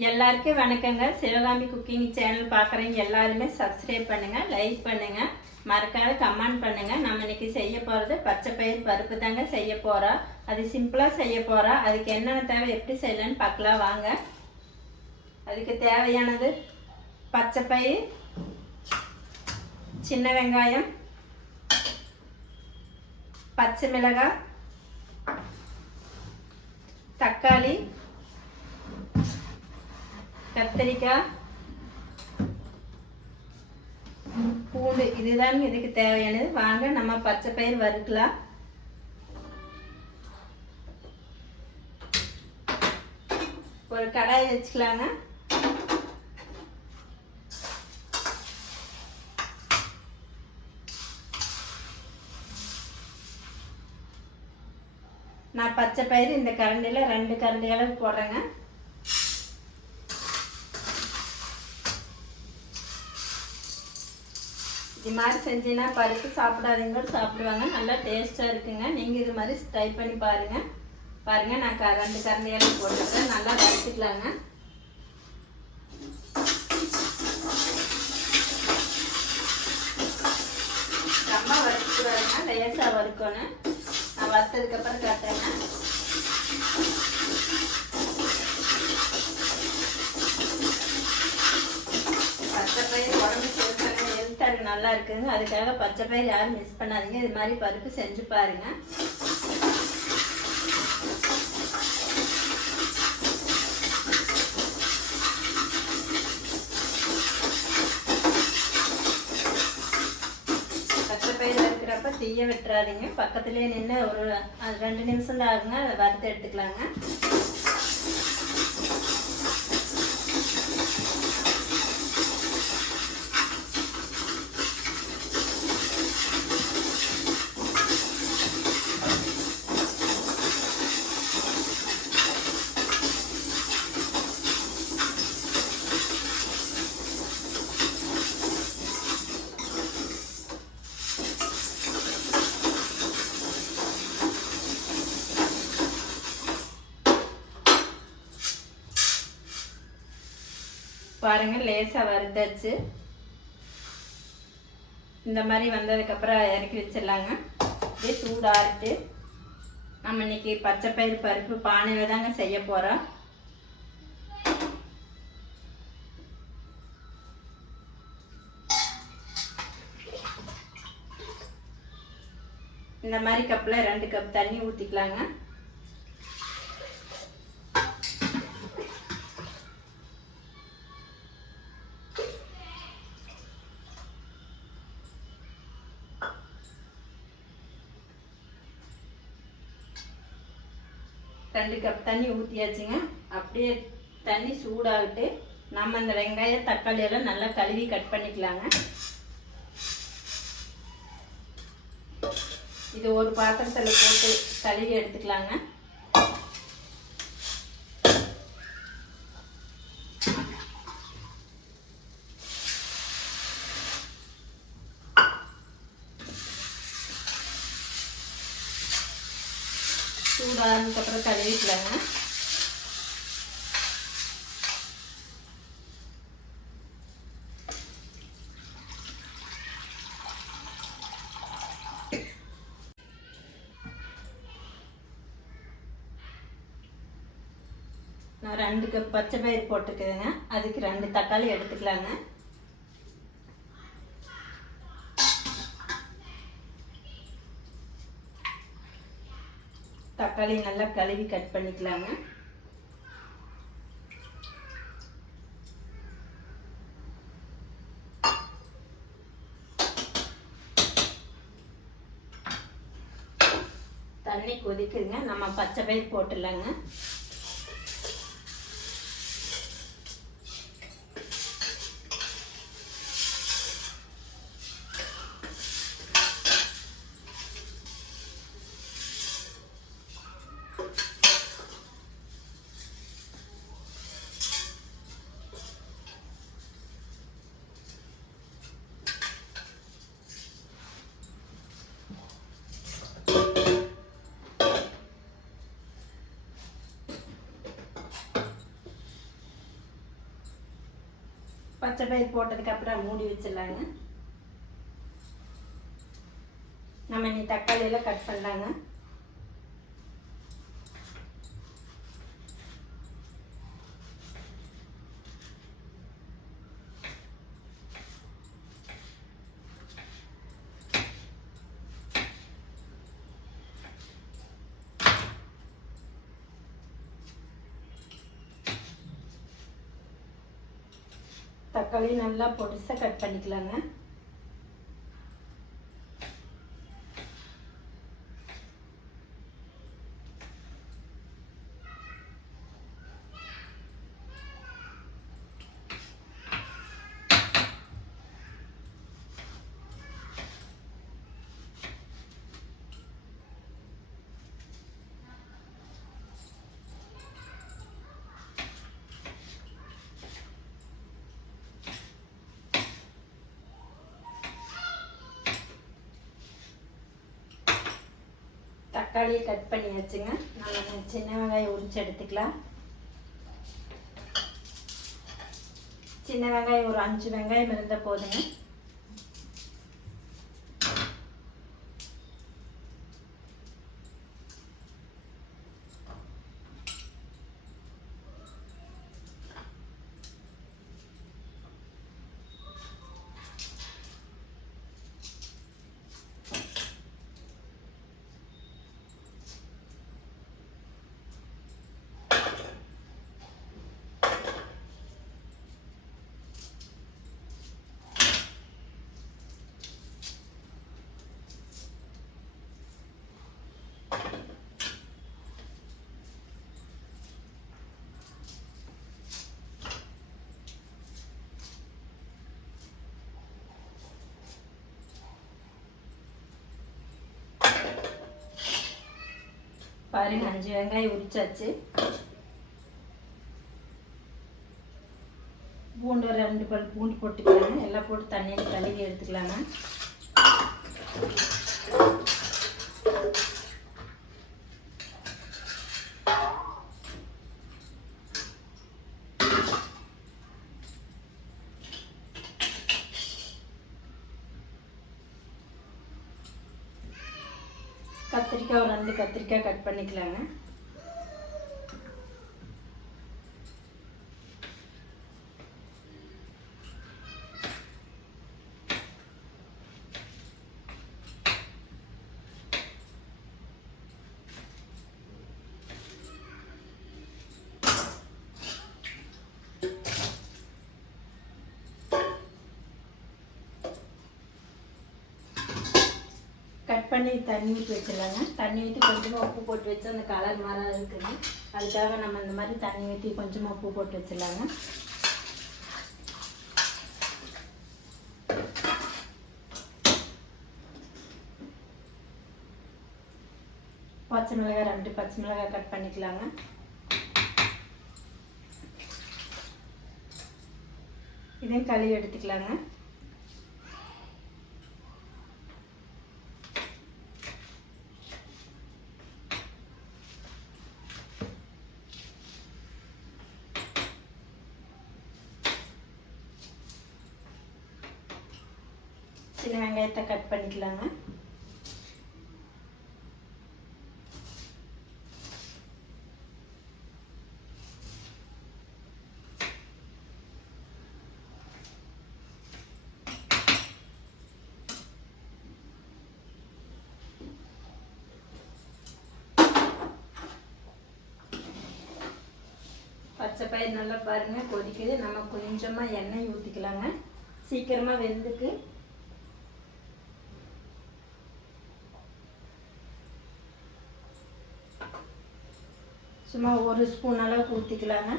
எல்லாருக்கும் வணக்கங்க. Sivakami cooking channel பார்க்குறவங்க எல்லாருமே சப்ஸ்கிரைப் பண்ணுங்கள், லைக் பண்ணுங்கள், மறக்காத கமெண்ட் பண்ணுங்கள். நம்ம இன்னைக்கு செய்ய போகிறது பச்சைப்பயிறு பருப்பு தாங்க செய்ய போகிறோம். அது சிம்பிளாக செய்ய போகிறோம். அதுக்கு என்னென்ன தேவை, எப்படி செய்யலான்னு பார்க்கலாம் வாங்க. அதுக்கு தேவையானது பச்சைப்பயிறு, சின்ன வெங்காயம், பச்சை மிளகாய், தக்காளி, கத்திரிக்காய், பூண்டு. இதுதான் இதுக்கு தேவையானது. வாங்க நம்ம பச்சைப்பயிறு வறுக்கலாம். ஒரு கடாய் வச்சுக்கலாங்க. நான் பச்சைப்பயிறு இந்த கரண்டியில் 2 கரண்டி அளவு போடுறேங்க. இது மாதிரி செஞ்சீங்கன்னா பருப்பு சாப்பிடாதீங்க சாப்பிடுவாங்க, நல்லா டேஸ்ட்டாக இருக்குங்க. நீங்கள் இது மாதிரி ட்ரை பண்ணி பாருங்கள். நான் 2 கரண்டி அளவு போட்டுக்கிறேன். நல்லா வறுத்துக்கலாங்க. ரொம்ப வறுத்துக்குவாருங்க, லேசாக வறுக்கணும். நான் வறுத்ததுக்கப்புறம் காட்டுறேங்க. பச்சைப்பயிறு உடம்பு சேர்த்தாங்க, ஹெல்த்தாக நல்லா இருக்குதுங்க. அதுக்காக பச்சைப்பயிறு யாரும் மிஸ் பண்ணாதீங்க. இது மாதிரி பருப்பு செஞ்சு பாருங்க. பச்சைப்பயிறு இருக்கிறப்ப தீய விட்டுறாதீங்க. பக்கத்துலேயே நின்று ஒரு 2 நிமிஷம் தான் ஆகுங்க. அதை வறுத்து எடுத்துக்கலாங்க. பாருங்க, லேசாக வறுத்தாச்சு. இந்த மாதிரி வந்ததுக்கப்புறம் இறக்கி வச்சிடலாங்க. அப்படியே சூடாகிட்டு நம்ம இன்னைக்கு பச்சைப்பயிறு பருப்பு பானையில் தாங்க செய்ய போகிறோம். இந்த மாதிரி கப்பில் 2 கப் தண்ணி ஊற்றிக்கலாங்க. ரெண்டு கப் தண்ணி ஊற்றியாச்சுங்க. அப்படியே தண்ணி சூடாகிட்டு நம்ம இந்த வெங்காயம் தக்காளி எல்லாம் நல்லா கழுவி கட் பண்ணிக்கலாங்க. இது ஒரு பாத்திரத்தில் போட்டு கழுவி எடுத்துக்கலாங்க. சூடானதுக்கப்புறம் கழுவிக்கலாங்க. நான் 2 கப் பச்சைப்பயிறு போட்டுக்குதுங்க. அதுக்கு 2 தக்காளி எடுத்துக்கலாங்க. தக்காளி நல்லா கழுவி கட் பண்ணிக்கலாங்க. தண்ணி கொதிக்குதுங்க. நம்ம பச்சைப்பயிறு போட்டுடலாங்க. பச்சை பயிர் போட்டதுக்கப்புறம் மூடி வச்சிடலாங்க. நம்ம இனி தக்காளியெல்லாம் கட் பண்ணலாங்க. தக்காளி நல்லா பொடிசாக கட் பண்ணிக்கலாங்க. தக்காளியை கட் பண்ணி வச்சுங்க. நல்லா சின்ன வெங்காயம் உரிச்சு எடுத்துக்கலாம். சின்ன வெங்காயம் ஒரு 5 வெங்காயம் இருந்தால் போதுங்க. பாருங்க 5 வெங்காயம் உரிச்சாச்சு. பூண்டு ஒரு 2 பல் பூண்டு போட்டுக்கலாங்க. எல்லாம் போட்டு தண்ணியில் கழுவி எடுத்துக்கலாங்க. கத்திரிக்காய் ஒரு 2 கத்திரிக்காய் கட் பண்ணிக்கலாங்க. கட் பண்ணி தண்ணி ஊற்றி வச்சிடலாங்க. தண்ணி ஊற்றி கொஞ்சமாக உப்பு போட்டு வச்சு அந்த கலர் மாதிரி இருக்குங்க. அதுக்காக நம்ம இந்த மாதிரி தண்ணி ஊற்றி கொஞ்சமாக உப்பு போட்டு வச்சிடலாங்க. பச்சை மிளகாய் 2 பச்சை மிளகாய் கட் பண்ணிக்கலாங்க. இதையும் கழுவி எடுத்துக்கலாங்க. சின்ன வெங்காயத்தை கட் பண்ணிக்கலாங்க. பச்சை பயிர் நல்லா பாருங்க கொதிக்குது. நம்ம கொஞ்சமாக எண்ணெய் ஊற்றிக்கலாங்க. சீக்கிரமாக வெந்துக்கு. சும்மா 1 ஸ்பூன் அளவுக்கு ஊற்றிக்கலாங்க.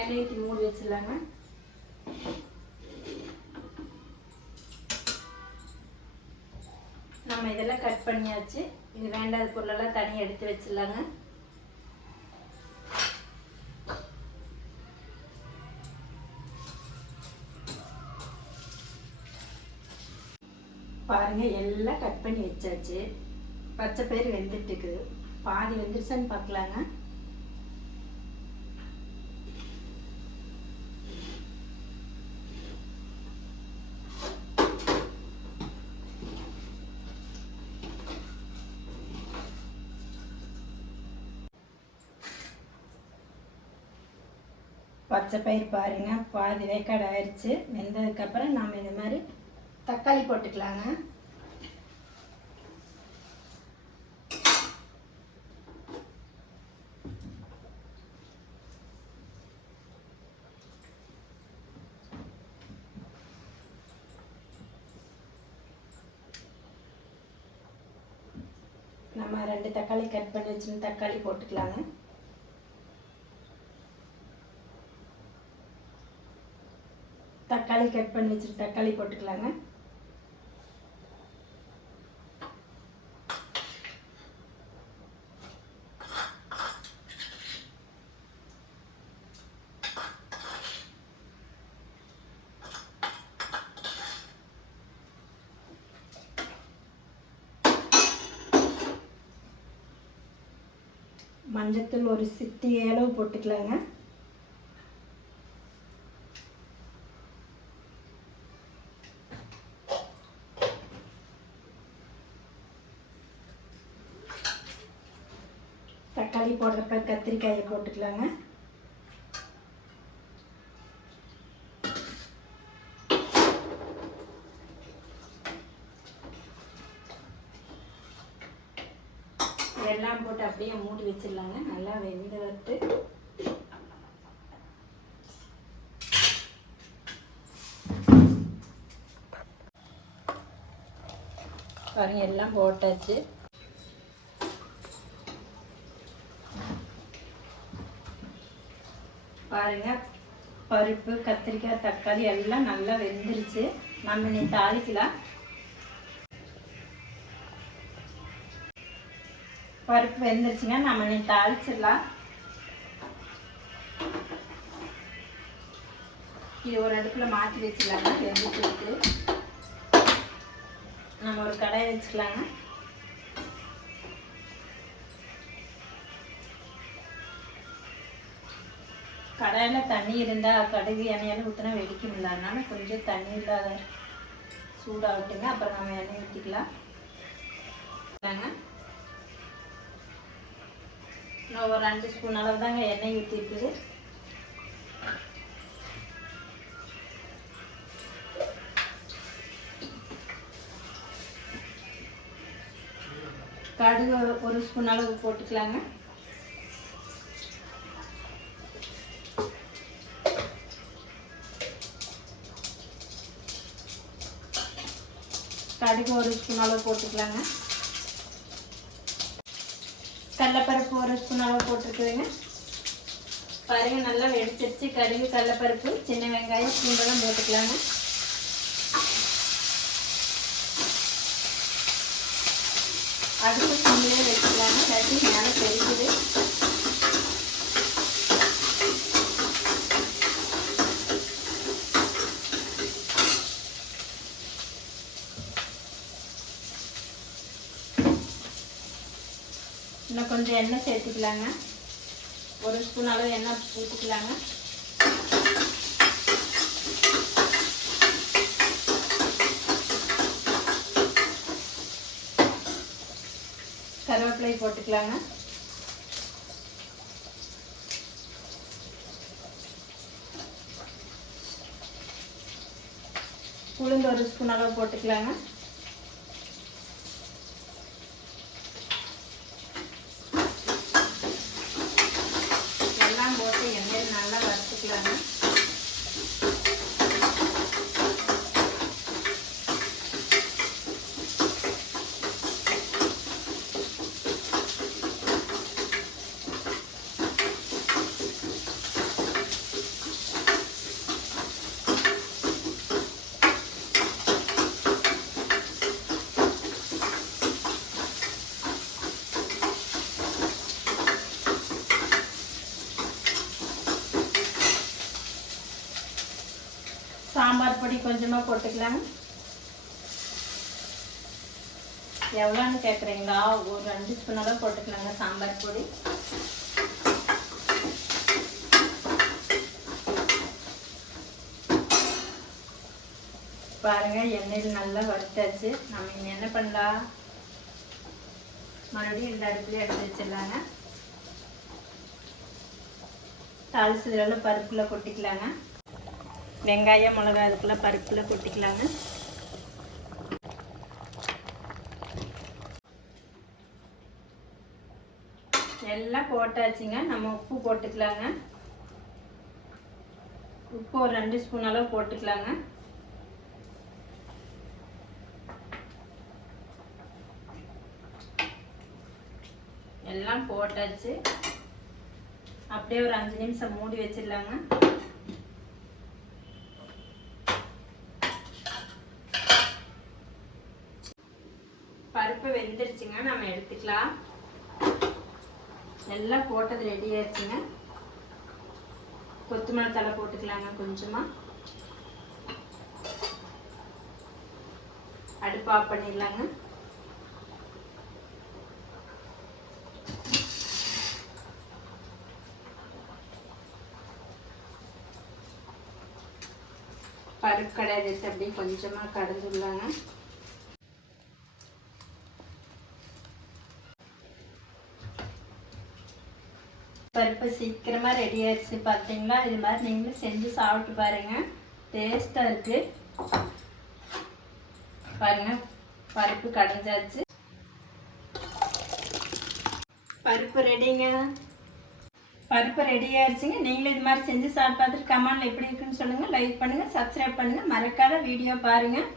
எண்ணெய் ஊற்றி மூடி வச்சிடலாங்க. நம்ம இதெல்லாம் கட் பண்ணியாச்சு. இது வேண்டாத பொருளெல்லாம் தனியாக எடுத்து வச்சிடலாங்க. பாருங்கள் எல்லாம் கட் பண்ணி வச்சாச்சு. பச்சை பயிறு வெந்துட்டு இருக்குது. பாதி வெந்துருச்சான்னு பார்க்கலாங்க. பச்சை பயிறு பாருங்கள் பாதி வேக்காடு ஆயிடுச்சு. வெந்ததுக்கப்புறம் நாம் இது மாதிரி தக்காளி போட்டுக்கலாங்க. நம்ம 2 தக்காளி கட் பண்ணி வச்சுன்னு தக்காளி போட்டுக்கலாங்க. தக்காளி கட் பண்ணி வச்சுட்டு தக்காளி போட்டுக்கலாங்க. மஞ்சத்தூள் ஒரு சிட்டி அளவு போட்டுக்கலாங்க. தக்காளி போடுறப்ப கத்திரிக்காயை போட்டுக்கலாங்க. எல்லாம் போட்டு அப்படியே மூடி வச்சிடலாங்க. நல்லா வெந்து வறுத்து பாருங்க எல்லாம் போட்டாச்சு. பாருங்க பருப்பு கத்திரிக்காய் தக்காளி எல்லாம் நல்லா வெந்துருச்சு. நம்ம நீ தாளிக்கலாம். பருப்பு வெந்துருச்சுங்க. நம்ம நீ தாளிச்சிடலாம். இது ஒரு அடுப்பில் மாற்றி வச்சிடலாங்க. வெந்துட்டு நம்ம ஒரு கடாயை வச்சுக்கலாங்க. கடாயில் தண்ணி இருந்தால் கடுகு எண்ணெயால் ஊற்றினா வெடிக்கும் இல்லை. அதனால கொஞ்சம் தண்ணி இல்லாத சூடாகட்டுங்க. அப்புறம் நம்ம எண்ணெய் ஊற்றிக்கலாம். நான் ஒரு 2 ஸ்பூன் அளவு தாங்க எண்ணெய் ஊற்றிருக்குது. கடுகு ஒரு ஸ்பூன் அளவு போட்டுக்கலாங்க. கடுகு ஒரு ஸ்பூன் அளவு போட்டுக்கலாங்க. கடலைப்பருப்பு ஒரு ஸ்பூன் அளவு போட்டுருக்குதுங்க. பாருங்க நல்லா வெடிச்சிருச்சு. கடுகு கடலைப்பருப்பு சின்ன வெங்காயம் பூண்டெல்லாம் போட்டுக்கலாங்க. அடுப்பு சிம்மிலே வச்சுக்கலாங்க. இல்லாட்டி மேலே பெருக்குது. இன்னும் கொஞ்சம் எண்ணெய் சேர்த்துக்கலாங்க. ஒரு ஸ்பூன் அளவு எண்ணெய் ஊற்றிக்கலாங்க. கருவேப்பிலை போட்டுக்கலாங்க. உளுந்து ஒரு ஸ்பூன் அளவு போட்டுக்கலாங்க. எல்லாம் போட்டு எண்ணெயில் நல்லா வறுத்துக்கலாங்க. சாம்பார் பொடி கொஞ்சமாக போட்டுக்கலாங்க. எவ்வளோன்னு கேட்குறீங்களா? ஒரு 2 ஸ்பூன் அளவு போட்டுக்கலாங்க சாம்பார் பொடி. பாருங்கள், எண்ணெயில் நல்லா வறுத்தாச்சு. நம்ம இங்கே என்ன பண்ணலாம், மறுபடியும் இந்த அடுப்புலேயே எடுத்து வச்சிடலாங்க. தாளிச்சதுல பருப்புல கொட்டிக்கலாங்க. வெங்காயம் மிளகாய் அதுக்குள்ள பருப்புல கொட்டிக்கலாங்க. எல்லாம் போட்டாச்சுங்க. நம்ம உப்பு போட்டுக்கலாங்க. உப்பு ஒரு 2 ஸ்பூன் அளவு போட்டுக்கலாங்க. எல்லாம் போட்டாச்சு. அப்படியே ஒரு 5 நிமிஷம் மூடி வச்சிடலாங்க. பருப்பு வெந்துருச்சுங்க, நம்ம எடுத்துக்கலாம். எல்லாம் போட்டது ரெடி ஆயிடுச்சுங்க. கொத்தமல்லி தழை போட்டுக்கலாங்க கொஞ்சமா. அடுப்பு ஆஃப் பண்ணிடலாங்க. பருப்பு கடாய் எடுத்து அப்படியே கொஞ்சமாக கடைஞ்சிடலாங்க. பருப்பு சீக்கிரமாக ரெடி ஆயிடுச்சு பார்த்தீங்களா? இது மாதிரி நீங்களும் செஞ்சு சாப்பிட்டு பாருங்கள், டேஸ்ட்டாக இருக்குது. பாருங்கள், பருப்பு கடைஞ்சாச்சு. பருப்பு ரெடிங்க. பருப்பு ரெடி ஆயிடுச்சுங்க. நீங்களும் இது மாதிரி செஞ்சு சாப்பிட்டு பார்த்துட்டு கமெண்ட்ல எப்படி இருக்குன்னு சொல்லுங்கள். லைக் பண்ணுங்கள், சப்ஸ்கிரைப் பண்ணுங்கள், மறக்காத வீடியோ பாருங்கள்.